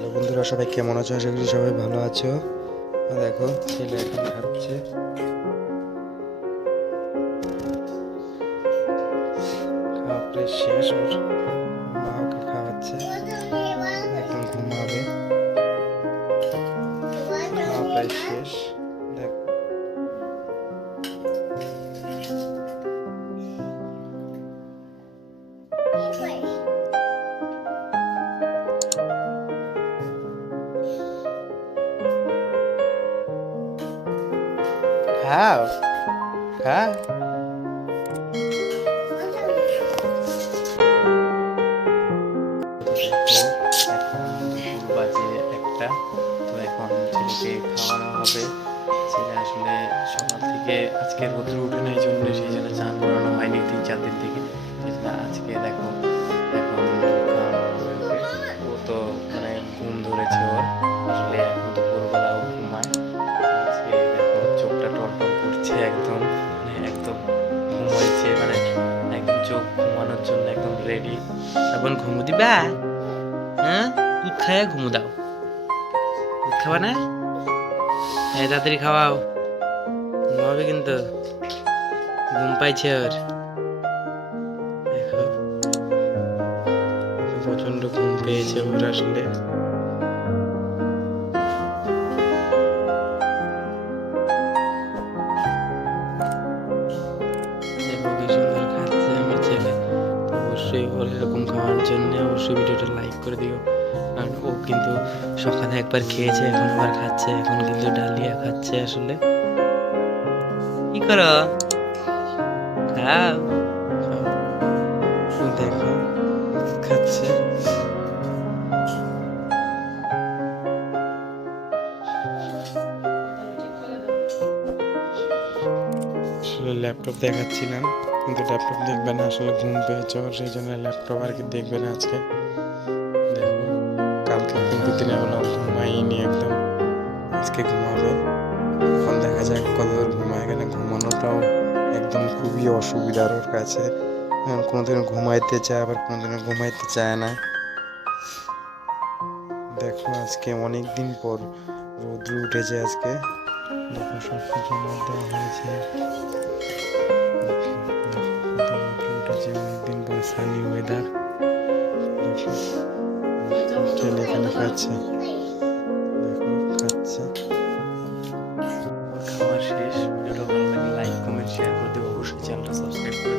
Hello বন্ধুরা, সবাই কেমন আছো? আশা করি সবাই ভালো আছো। দেখো, ছেলে এখন খাচ্ছে খাওয়া শেষ, ওর মা খাওয়াচ্ছে। এখন ঘুমাবে। শেষ। দুপুর বাজে একটা তো হবে। ছেলে আসলে সকাল থেকে আজকে রোদ্র উঠে জন্য সেই জন্য চান করানো হয়নি। তিন, চার দিন থেকে। আজকে দেখো রেডি। এখন ঘুমু দিবা? হ্যাঁ? দুধ খায় ঘুমু দাও। দুধ খাবা না? হ্যাঁ তাড়াতাড়ি খাওয়াও। ঘুমাবে কিন্তু। ঘুম পাইছে ওর। প্রচণ্ড ঘুম পেয়েছে ওর আসলে। অবশ্যই ওর এরকম খাওয়ার জন্য অবশ্যই ভিডিওটা লাইক করে দিও। কারণ ও কিন্তু সকালে একবার খেয়েছে, এখন আবার খাচ্ছে, এখন কিন্তু ডালিয়া খাচ্ছে আসলে। কি করো? খাও। দেখো, খাচ্ছে। ল্যাপটপ দেখাচ্ছিলাম। কিন্তু ল্যাপটপ দেখবে না, আসলে ঘুম পেয়েছে ওর, সেই জন্য ল্যাপটপ আর কি দেখবে না আজকে। দেখো, কালকে কিন্তু দিনের বেলা ঘুমাইনি একদম। আজকে ঘুমাবে। এখন দেখা যাক কত দূর ঘুমায় এখানে ঘুমানোটাও একদম খুবই অসুবিধার ওর কাছে। এখন কোনোদিনও ঘুমাইতে চায়, আবার কোনোদিনও ঘুমাইতে চায় না। দেখো আজকে অনেক দিন পর রৌদ্র উঠেছে আজকে। দেখো সব কিছু দেওয়া হয়েছে। সানি ওয়েদার এখানে খাচ্ছে খাচ্ছে খাওয়া শেষ। ভিডিওটা ভালো লাগে লাইক কমেন্ট শেয়ার করে দেবে অবশ্যই চ্যানেলটা সাবস্ক্রাইব করে